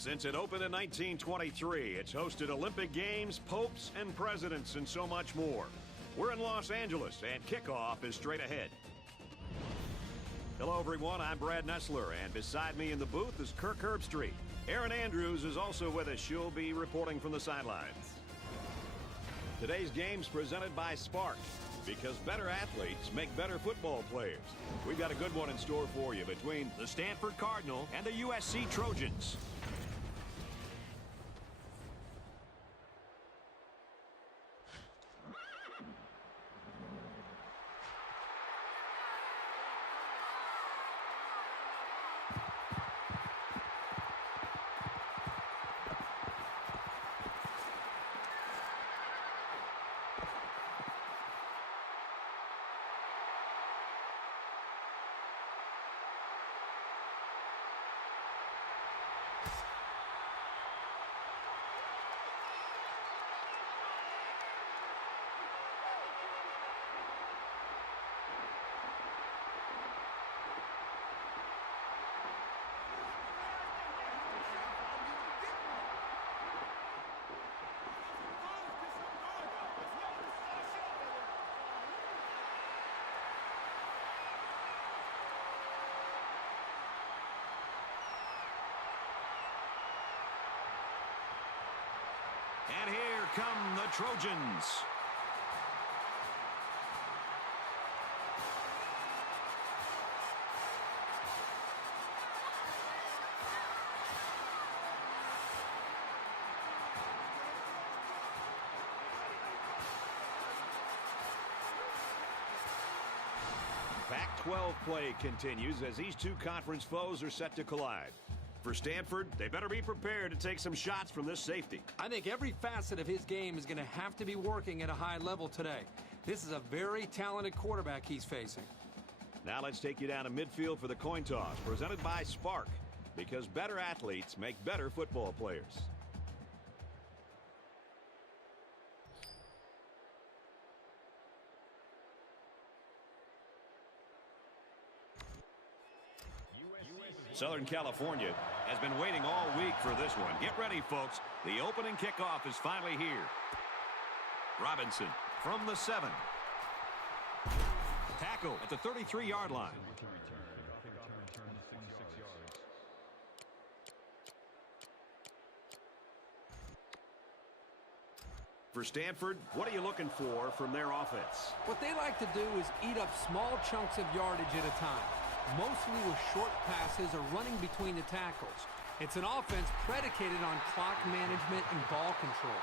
Since it opened in 1923, it's hosted Olympic Games, popes, and presidents, and so much more. We're in Los Angeles, and kickoff is straight ahead. Hello, everyone. I'm Brad Nessler, and beside me in the booth is Kirk Herbstreit. Erin Andrews is also with us. She'll be reporting from the sidelines. Today's game's presented by Spark, because better athletes make better football players. We've got a good one in store for you between the Stanford Cardinal and the USC Trojans. And here come the Trojans. Pac-12 play continues as these two conference foes are set to collide. For Stanford, they better be prepared to take some shots from this safety. I think every facet of his game is going to have to be working at a high level today. This is a very talented quarterback he's facing. Now let's take you down to midfield for the coin toss, presented by Spark, because better athletes make better football players. Southern California has been waiting all week for this one. Get ready, folks. The opening kickoff is finally here. Robinson from the 7. Tackle at the 33-yard line. For Stanford, what are you looking for from their offense? What they like to do is eat up small chunks of yardage at a time, mostly with short passes or running between the tackles. It's an offense predicated on clock management and ball control.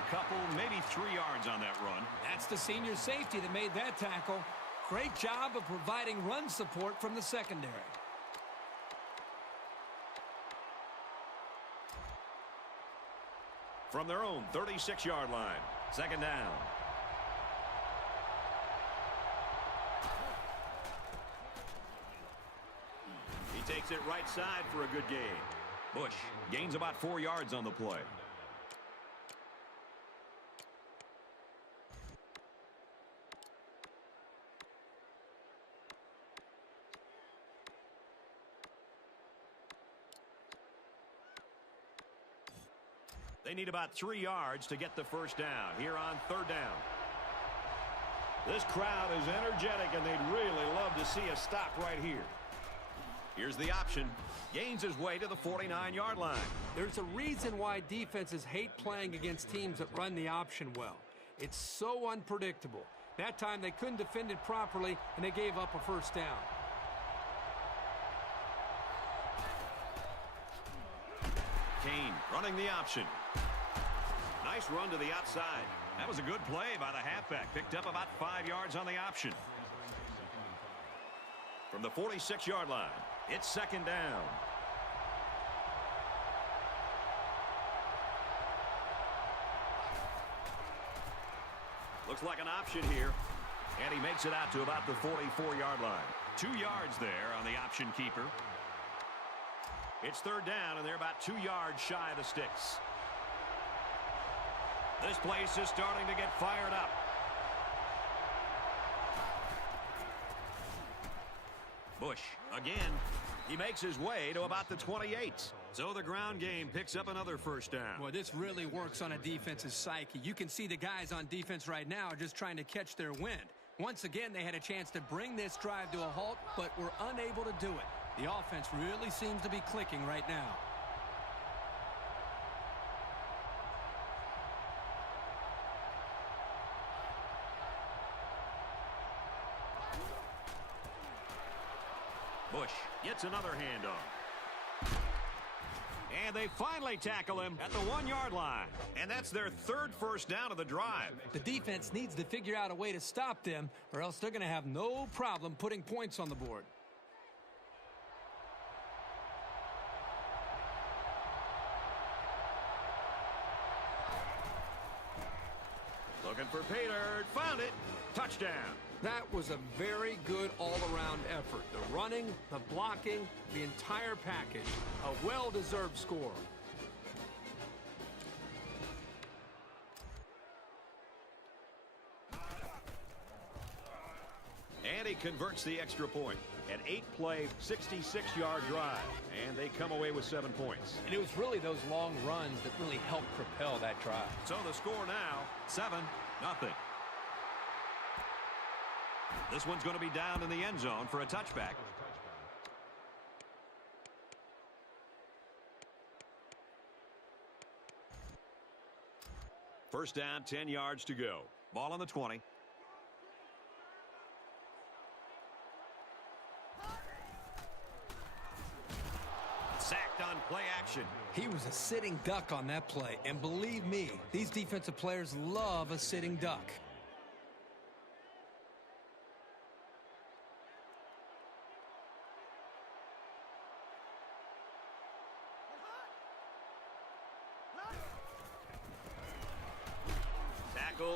A couple, maybe 3 yards on that run. That's the senior safety that made that tackle. Great job of providing run support from the secondary. From their own 36-yard line, second down. He takes it right side for a good gain. Bush gains about 4 yards on the play. They need about 3 yards to get the first down here on third down. This crowd is energetic, and they'd really love to see a stop right here. Here's the option. Gains his way to the 49-yard line. There's a reason why defenses hate playing against teams that run the option well. It's so unpredictable. That time they couldn't defend it properly, and they gave up a first down. Kane running the option. Nice run to the outside. That was a good play by the halfback. Picked up about 5 yards on the option. From the 46-yard line, it's second down. Looks like an option here. And he makes it out to about the 44-yard line. 2 yards there on the option keeper. It's third down, and they're about 2 yards shy of the sticks. This place is starting to get fired up. Bush again. He makes his way to about the 28. So the ground game picks up another first down. Boy, this really works on a defense's psyche. You can see the guys on defense right now are just trying to catch their wind. Once again, they had a chance to bring this drive to a halt, but were unable to do it. The offense really seems to be clicking right now. Bush gets another handoff. And they finally tackle him at the 1-yard line. And that's their third first down of the drive. The defense needs to figure out a way to stop them, or else they're going to have no problem putting points on the board. Looking for Pater. Found it. Touchdown. That was a very good all-around effort. The running, the blocking, the entire package. A well-deserved score. And he converts the extra point. An 8-play, 66-yard drive. And they come away with 7 points. And it was really those long runs that really helped propel that drive. So the score now, 7-0. This one's going to be down in the end zone for a touchback. First down, 10 yards to go. Ball on the 20. Sacked on play action. He was a sitting duck on that play. And believe me, these defensive players love a sitting duck.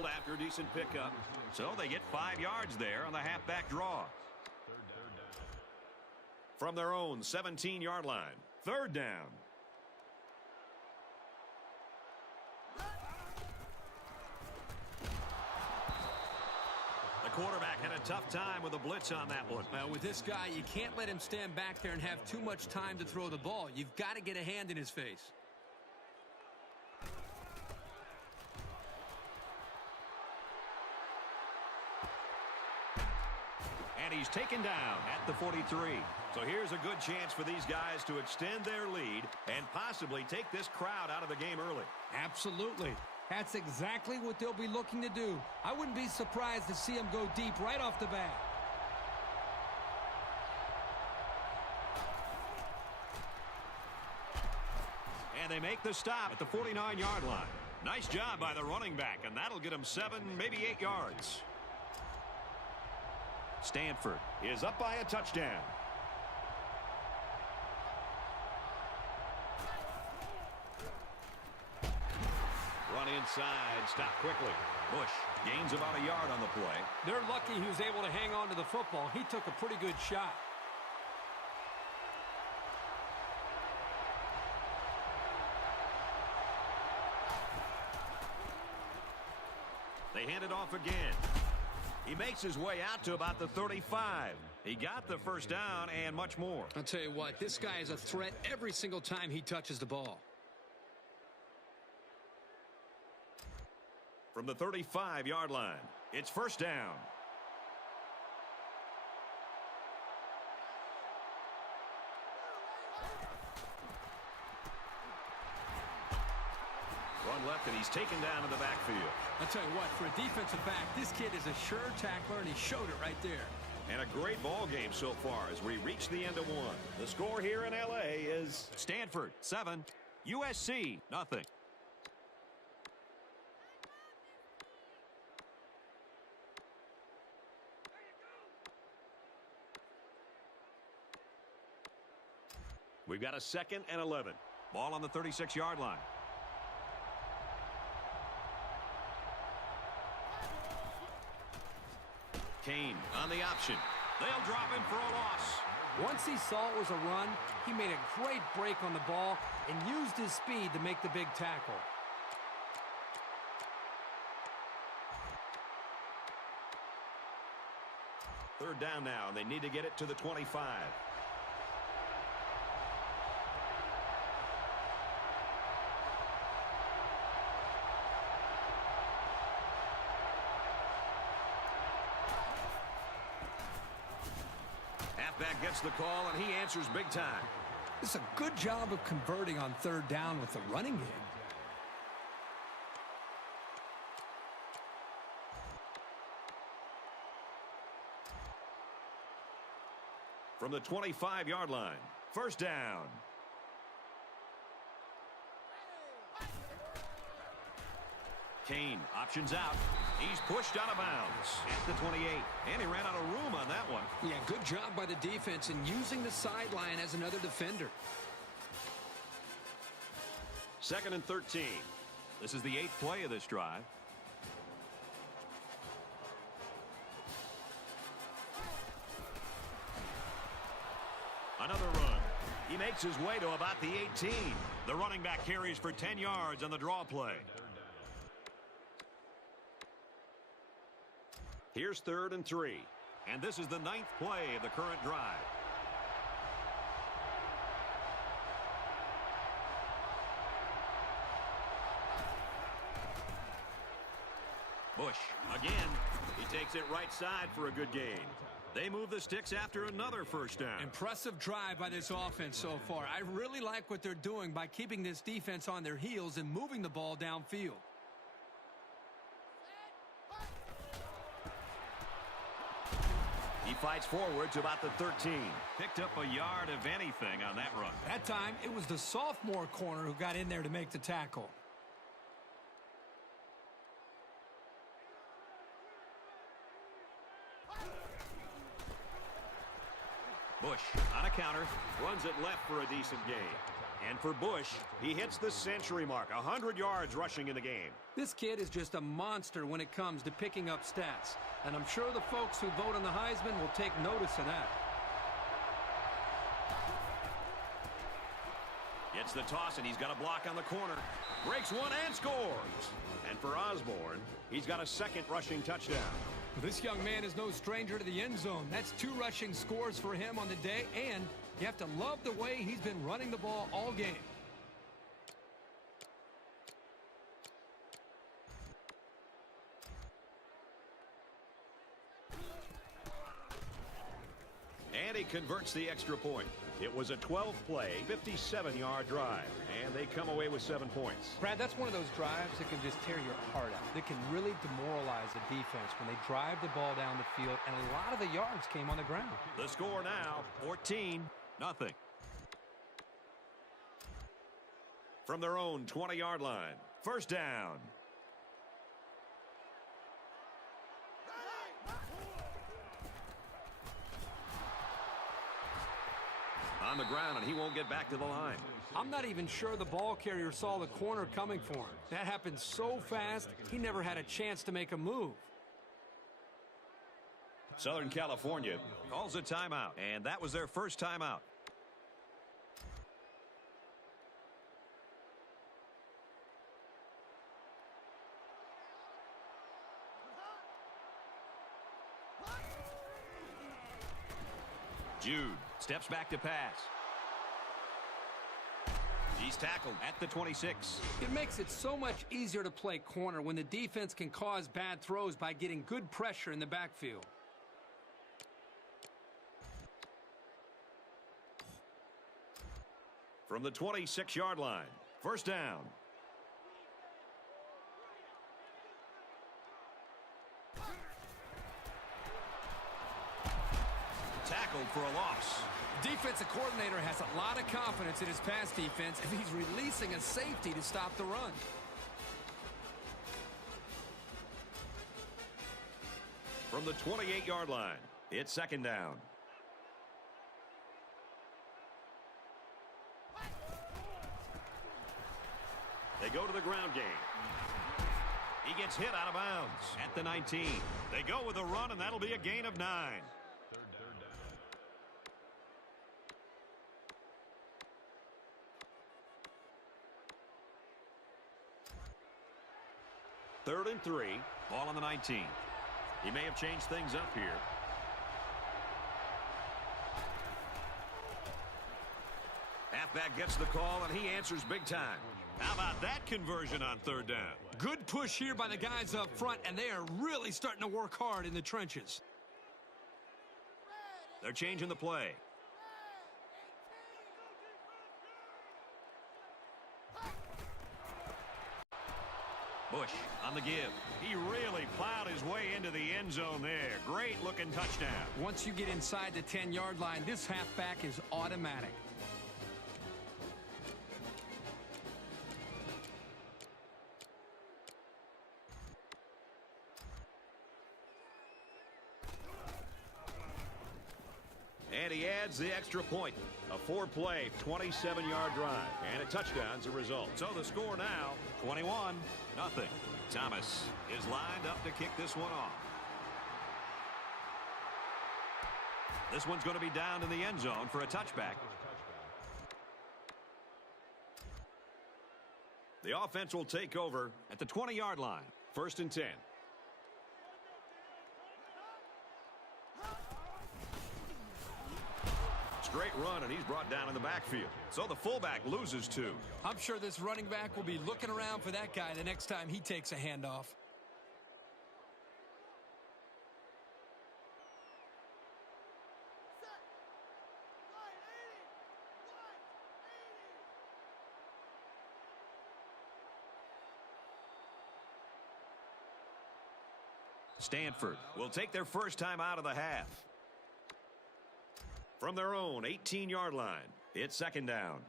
After a decent pickup. So they get 5 yards there on the halfback draw. From their own 17-yard line. Third down. The quarterback had a tough time with a blitz on that one. Well, with this guy, you can't let him stand back there and have too much time to throw the ball. You've got to get a hand in his face. And he's taken down at the 43. So here's a good chance for these guys to extend their lead and possibly take this crowd out of the game early. Absolutely. That's exactly what they'll be looking to do. I wouldn't be surprised to see them go deep right off the bat. And they make the stop at the 49-yard line. Nice job by the running back, and that'll get him 7, maybe 8 yards. Stanford is up by a touchdown. Run inside, stop quickly. Bush gains about a yard on the play. They're lucky he was able to hang on to the football. He took a pretty good shot. They hand it off again. He makes his way out to about the 35. He got the first down and much more. I'll tell you what, this guy is a threat every single time he touches the ball. From the 35-yard line, it's first down. Run left, and he's taken down in the backfield. I'll tell you what, for a defensive back, this kid is a sure tackler, and he showed it right there. And a great ball game so far as we reach the end of one. The score here in L.A. is Stanford 7, USC nothing. We've got a 2nd and 11. Ball on the 36-yard line. Kane on the option. They'll drop him for a loss. Once he saw it was a run, he made a great break on the ball and used his speed to make the big tackle. Third down now, and they need to get it to the 25. Halfback gets the call, and he answers big time. It's a good job of converting on third down with the running game. From the 25-yard line, first down. Kane options out. He's pushed out of bounds at the 28. And he ran out of room on that one. Yeah, good job by the defense in using the sideline as another defender. 2nd and 13. This is the 8th play of this drive. Another run. He makes his way to about the 18. The running back carries for 10 yards on the draw play. Here's 3rd and 3. And this is the 9th play of the current drive. Bush again. He takes it right side for a good gain. They move the sticks after another first down. Impressive drive by this offense so far. I really like what they're doing by keeping this defense on their heels and moving the ball downfield. He fights forward to about the 13. Picked up a yard of anything on that run. That time, it was the sophomore corner who got in there to make the tackle. Bush on a counter, runs it left for a decent gain. And for Bush, he hits the century mark, 100 yards rushing in the game. This kid is just a monster when it comes to picking up stats. And I'm sure the folks who vote on the Heisman will take notice of that. Gets the toss, and he's got a block on the corner. Breaks one and scores. And for Osborne, he's got a 2nd rushing touchdown. This young man is no stranger to the end zone. That's 2 rushing scores for him on the day, and you have to love the way he's been running the ball all game. And he converts the extra point. It was a 12-play, 57-yard drive, and they come away with 7 points. Brad, that's one of those drives that can just tear your heart out. That can really demoralize the defense when they drive the ball down the field, and a lot of the yards came on the ground. The score now, 14-0. From their own 20-yard line, first down. On the ground, and he won't get back to the line. I'm not even sure the ball carrier saw the corner coming for him. That happened so fast, he never had a chance to make a move. Southern California calls a timeout, and that was their first timeout. Jude steps back to pass. He's tackled at the 26. It makes it so much easier to play corner when the defense can cause bad throws by getting good pressure in the backfield. From the 26-yard line, first down. Tackled for a loss. Defensive coordinator has a lot of confidence in his pass defense, and he's releasing a safety to stop the run. From the 28-yard line, it's second down. They go to the ground game. He gets hit out of bounds at the 19. They go with a run, and that'll be a gain of 9. Third and 3, ball on the 19. He may have changed things up here. Halfback gets the call, and he answers big time. How about that conversion on third down? Good push here by the guys up front, and they are really starting to work hard in the trenches. They're changing the play. Bush on the give. He really plowed his way into the end zone there. Great looking touchdown. Once you get inside the 10-yard line, this halfback is automatic. And he adds the extra point. A 4-play, 27-yard drive. And a touchdown's a result. So the score now, 21-0. Thomas is lined up to kick this one off. This one's going to be down in the end zone for a touchback. The offense will take over at the 20-yard line. 1st and 10. Straight run, and he's brought down in the backfield. So the fullback loses 2. I'm sure this running back will be looking around for that guy the next time he takes a handoff. Stanford will take their first time out of the half. From their own 18-yard line, it's 2nd down.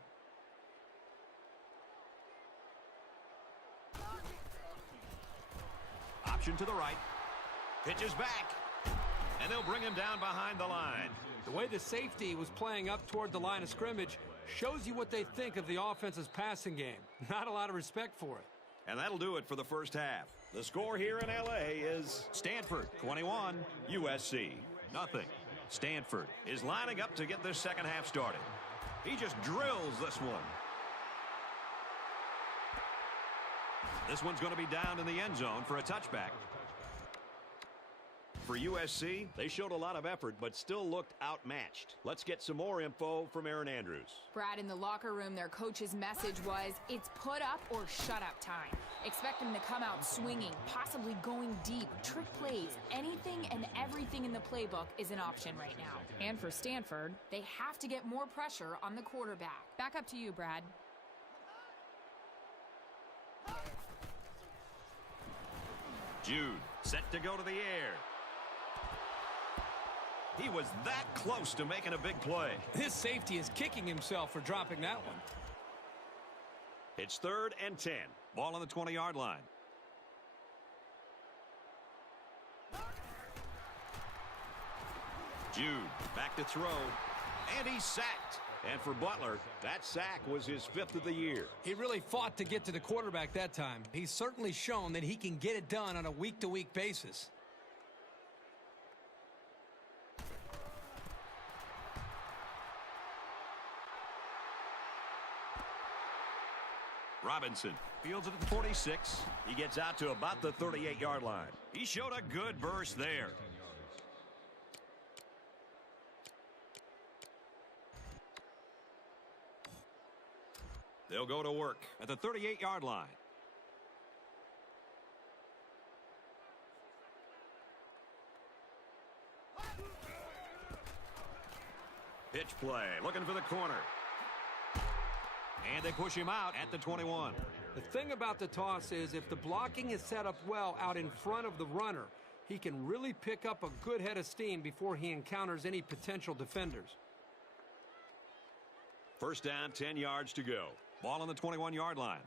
Option to the right. Pitches back. And they'll bring him down behind the line. The way the safety was playing up toward the line of scrimmage shows you what they think of the offense's passing game. Not a lot of respect for it. And that'll do it for the first half. The score here in L.A. is Stanford 21, USC nothing. Stanford is lining up to get this second half started. He just drills this one. This one's going to be down in the end zone for a touchback. For USC, they showed a lot of effort, but still looked outmatched. Let's get some more info from Erin Andrews. Brad, in the locker room, their coach's message was, it's put up or shut up time. Expect them to come out swinging, possibly going deep, trick plays. Anything and everything in the playbook is an option right now. And for Stanford, they have to get more pressure on the quarterback. Back up to you, Brad. Jude set to go to the air. He was that close to making a big play. This safety is kicking himself for dropping that one. It's 3rd and 10. Ball on the 20-yard line. Jude back to throw. And he's sacked. And for Butler, that sack was his 5th of the year. He really fought to get to the quarterback that time. He's certainly shown that he can get it done on a week-to-week basis. Robinson fields it at the 46. He gets out to about the 38-yard line. He showed a good burst there. They'll go to work at the 38-yard line. Pitch play, looking for the corner. And they push him out at the 21. The thing about the toss is if the blocking is set up well out in front of the runner, he can really pick up a good head of steam before he encounters any potential defenders. First down, 10 yards to go. Ball on the 21-yard line.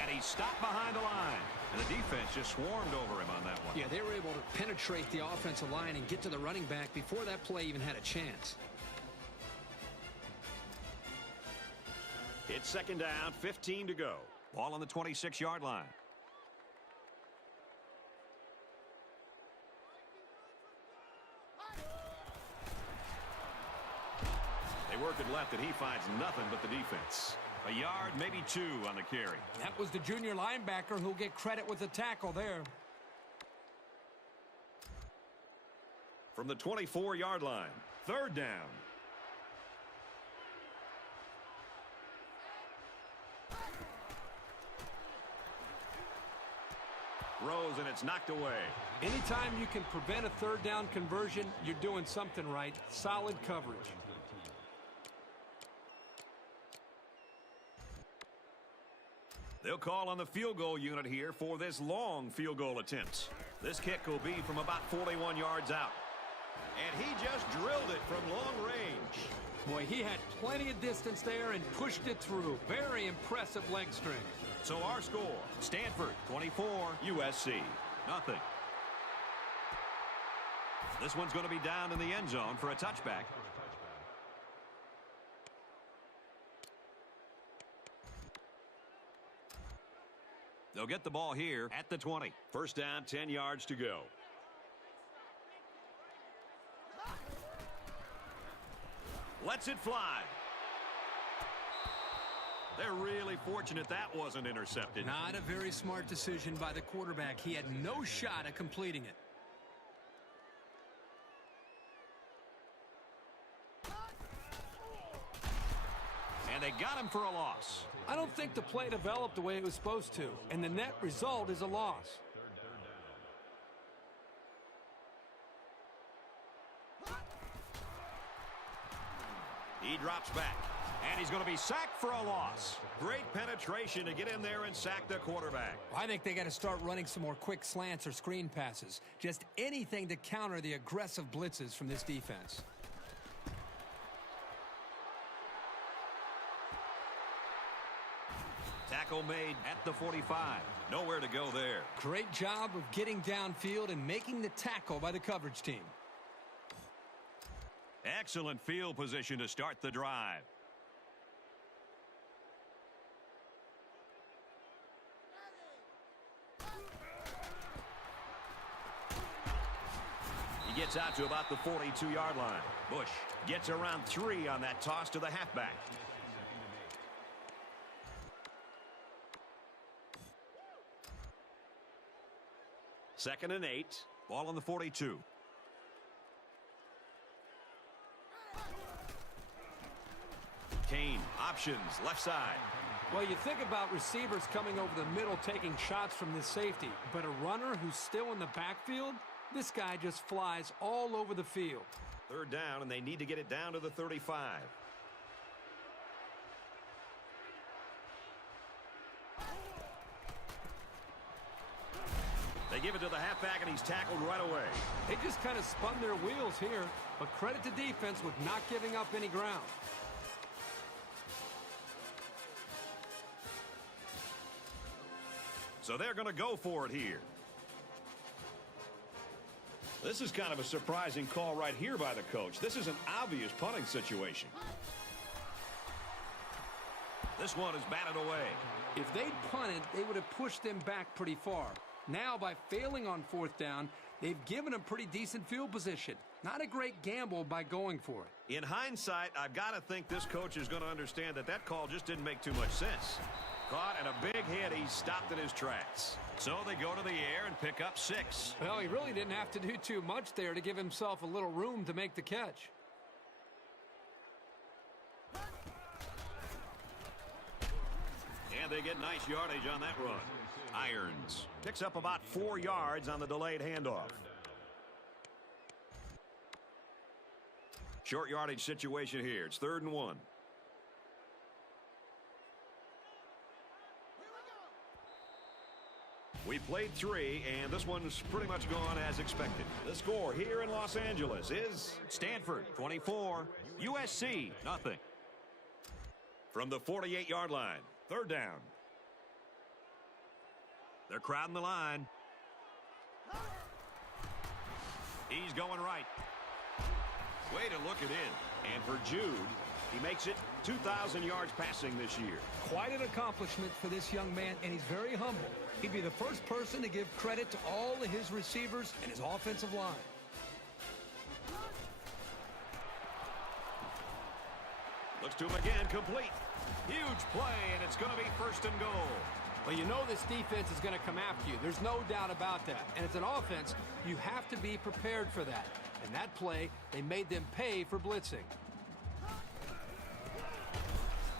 And he's stopped behind the line. And the defense just swarmed over him on that one. Yeah, they were able to penetrate the offensive line and get to the running back before that play even had a chance. It's 2nd down, 15 to go. Ball on the 26-yard line. They work it left, and he finds nothing but the defense. A yard, maybe 2 on the carry. That was the junior linebacker who'll get credit with the tackle there. From the 24-yard line, 3rd down. throws, and it's knocked away. Anytime you can prevent a third down conversion, you're doing something right. Solid coverage. They'll call on the field goal unit here for this long field goal attempt. This kick will be from about 41 yards out. And he just drilled it from long range. Boy, he had plenty of distance there and pushed it through. Very impressive leg strength. So our score, Stanford 24, USC nothing. This one's going to be down in the end zone for a touchback. They'll get the ball here at the 20. First down, 10 yards to go. Lets it fly. They're really fortunate that wasn't intercepted. Not a very smart decision by the quarterback. He had no shot at completing it. And they got him for a loss. I don't think the play developed the way it was supposed to, and the net result is a loss. He drops back, and he's going to be sacked for a loss. Great penetration to get in there and sack the quarterback. I think they got to start running some more quick slants or screen passes. Just anything to counter the aggressive blitzes from this defense. Tackle made at the 45. Nowhere to go there. Great job of getting downfield and making the tackle by the coverage team. Excellent field position to start the drive. He gets out to about the 42-yard line. Bush gets around 3 on that toss to the halfback. Second and 8. Ball on the 42. Kane, options, left side. Well, you think about receivers coming over the middle taking shots from this safety, but a runner who's still in the backfield, this guy just flies all over the field. Third down, and they need to get it down to the 35. They give it to the halfback, and he's tackled right away. They just kind of spun their wheels here, but credit to defense with not giving up any ground. So they're going to go for it here. This is kind of a surprising call right here by the coach. This is an obvious punting situation. This one is batted away. If they'd punted, they would have pushed them back pretty far. Now, by failing on fourth down, they've given them pretty decent field position. Not a great gamble by going for it. In hindsight, I've got to think this coach is going to understand that that call just didn't make too much sense. Caught and a big hit, he stopped in his tracks. So they go to the air and pick up 6. Well, he really didn't have to do too much there to give himself a little room to make the catch. And they get nice yardage on that run. Irons picks up about 4 yards on the delayed handoff. Short yardage situation here. It's 3rd and 1. We played 3, and this one's pretty much gone as expected. The score here in Los Angeles is Stanford 24, USC nothing. From the 48-yard line, 3rd down. They're crowding the line. He's going right. Way to look it in. And for Jude, he makes it 2,000 yards passing this year. Quite an accomplishment for this young man, and he's very humble. He'd be the first person to give credit to all of his receivers and his offensive line. Looks to him again, complete. Huge play, and it's going to be 1st and goal. Well, you know this defense is going to come after you. There's no doubt about that. And as an offense, you have to be prepared for that. And that play, they made them pay for blitzing.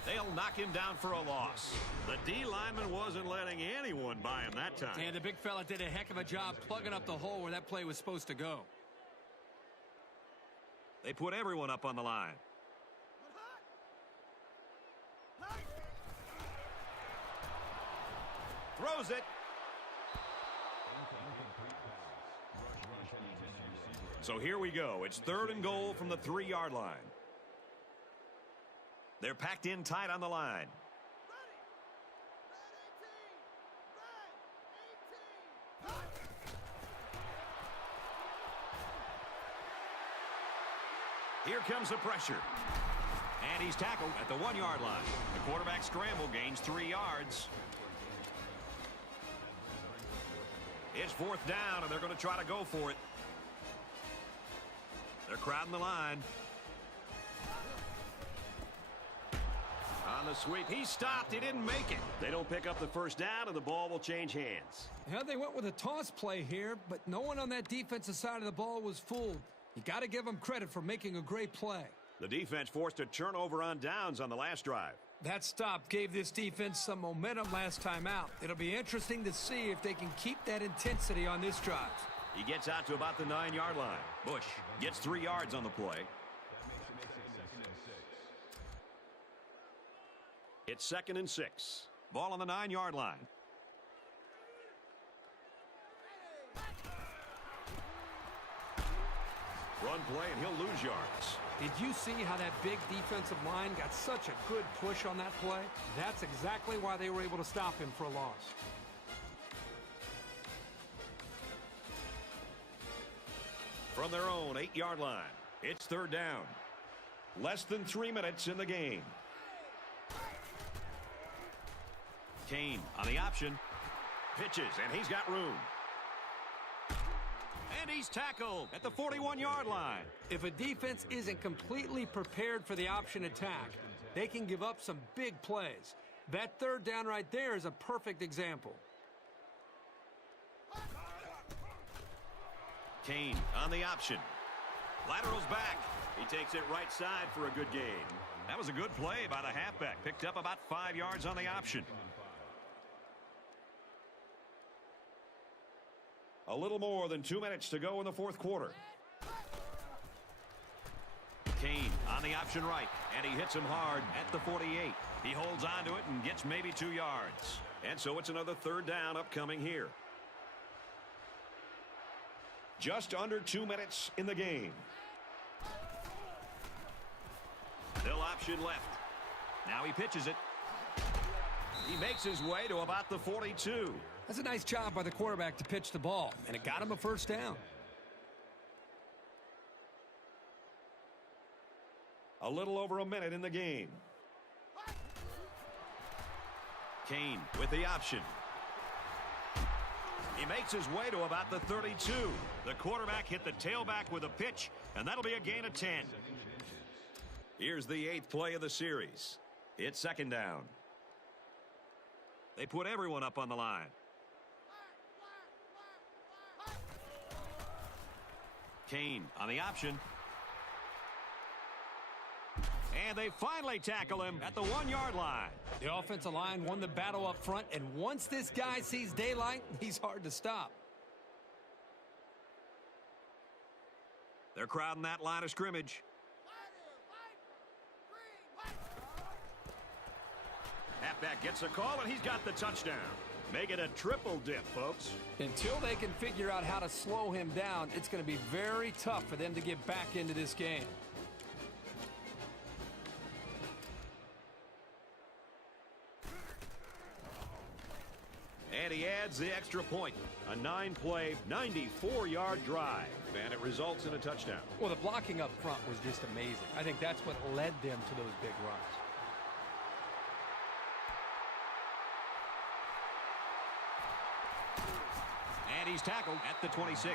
They'll knock him down for a loss. The D lineman wasn't letting anyone by him that time. And the big fella did a heck of a job plugging up the hole where that play was supposed to go. They put everyone up on the line. Throws it. So here we go. It's 3rd and goal from the 3-yard line. They're packed in tight on the line. Here comes the pressure. And he's tackled at the 1-yard line. The quarterback scramble gains 3 yards. It's 4th down, and they're going to try to go for it. They're crowding the line. On the sweep, he stopped. He didn't make it. They don't pick up the 1st down, and the ball will change hands. Yeah, they went with a toss play here, but no one on that defensive side of the ball was fooled. You got to give them credit for making a great play. The defense forced a turnover on downs on the last drive. That stop gave this defense some momentum last time out. It'll be interesting to see if they can keep that intensity on this drive. He gets out to about the 9-yard line. Bush gets 3 yards on the play. It's 2nd and 6. Ball on the 9-yard line. Run play, and he'll lose yards. Did you see how that big defensive line got such a good push on that play? That's exactly why they were able to stop him for a loss. From their own 8-yard line, it's 3rd down. Less than 3 minutes in the game. Kane on the option. Pitches, and he's got room. And he's tackled at the 41-yard line. If a defense isn't completely prepared for the option attack, they can give up some big plays. That 3rd down right there is a perfect example. Kane on the option. Laterals back. He takes it right side for a good gain. That was a good play by the halfback. Picked up about 5 yards on the option. A little more than 2 minutes to go in the 4th quarter. Kane on the option right, and he hits him hard at the 48. He holds on to it and gets maybe 2 yards. And so it's another 3rd down upcoming here. Just under 2 minutes in the game. Still option left. Now he pitches it. He makes his way to about the 42. That's a nice job by the quarterback to pitch the ball, and it got him a 1st down. A little over a minute in the game. Kane with the option. He makes his way to about the 32. The quarterback hit the tailback with a pitch, and that'll be a gain of 10. Here's the 8th play of the series. It's 2nd down. They put everyone up on the line. Kane on the option. And they finally tackle him at the 1-yard line. The offensive line won the battle up front, and once this guy sees daylight, he's hard to stop. They're crowding that line of scrimmage. Halfback gets a call, and he's got the touchdown. Make it a triple dip, folks. Until they can figure out how to slow him down, it's going to be very tough for them to get back into this game. And he adds the extra point. A 9-play, 94-yard drive. And it results in a touchdown. Well, the blocking up front was just amazing. I think that's what led them to those big runs. And he's tackled at the 26.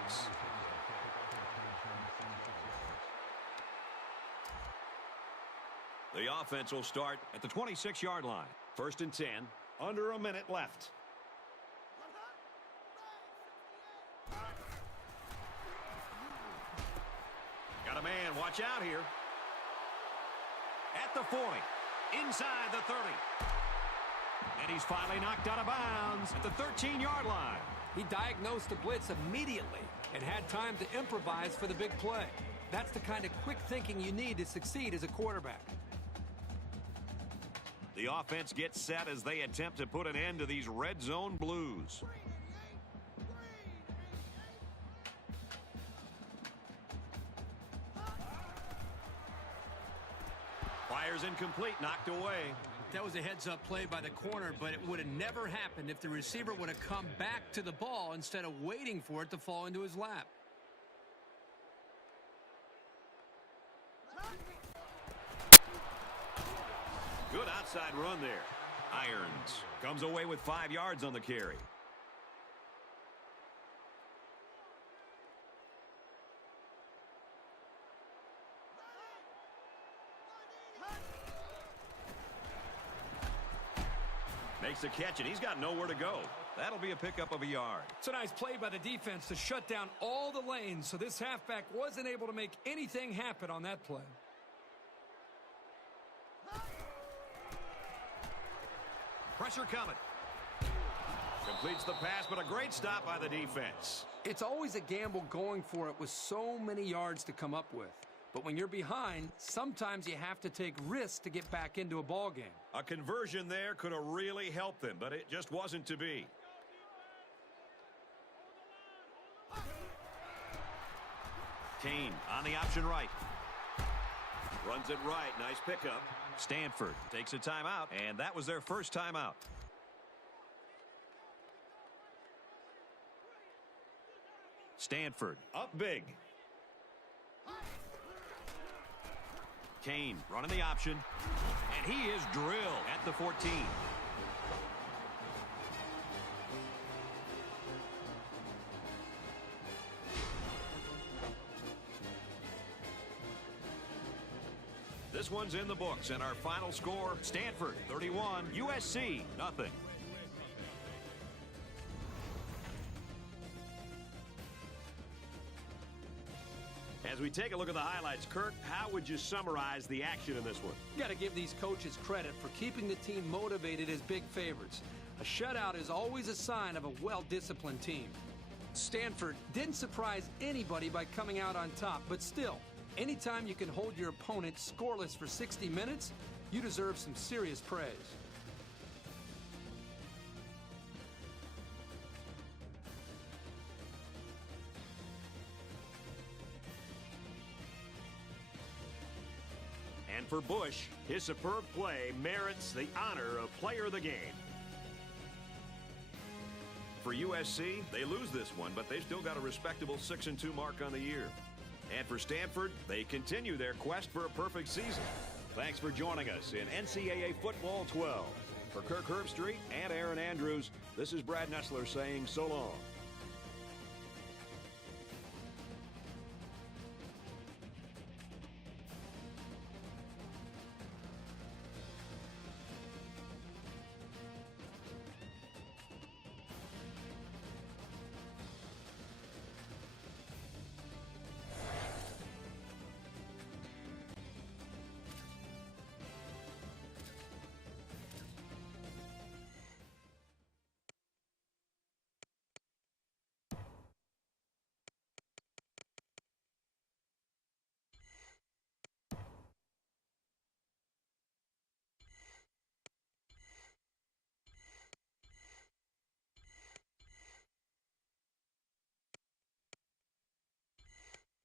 The offense will start at the 26-yard line. 1st and 10. Under a minute left. Got a man. Watch out here. At the 40. inside the 30. And he's finally knocked out of bounds at the 13-yard line. He diagnosed the blitz immediately and had time to improvise for the big play. That's the kind of quick thinking you need to succeed as a quarterback. The offense gets set as they attempt to put an end to these red zone blues. Fires incomplete, knocked away. That was a heads-up play by the corner, but it would have never happened if the receiver would have come back to the ball instead of waiting for it to fall into his lap. Good outside run there. Irons comes away with 5 yards on the carry. Makes the catch, and he's got nowhere to go. That'll be a pickup of a yard. It's a nice play by the defense to shut down all the lanes, so this halfback wasn't able to make anything happen on that play. Pressure coming. Completes the pass, but a great stop by the defense. It's always a gamble going for it with so many yards to come up with. But when you're behind, sometimes you have to take risks to get back into a ball game. A conversion there could have really helped them, but it just wasn't to be. Kane on the option right. Runs it right. Nice pickup. Stanford takes a timeout, and that was their first timeout. Stanford up big. Kane running the option, and he is drilled at the 14. This one's in the books, and our final score, Stanford 31, USC nothing. As we take a look at the highlights, Kirk, how would you summarize the action in this one? You got to give these coaches credit for keeping the team motivated as big favorites. A shutout is always a sign of a well-disciplined team. Stanford didn't surprise anybody by coming out on top, but still, anytime you can hold your opponent scoreless for 60 minutes, you deserve some serious praise. And for Bush, his superb play merits the honor of player of the game. For USC, they lose this one, but they've still got a respectable 6-2 mark on the year. And for Stanford, they continue their quest for a perfect season. Thanks for joining us in NCAA Football 12. For Kirk Herbstreit and Aaron Andrews, this is Brad Nessler saying so long.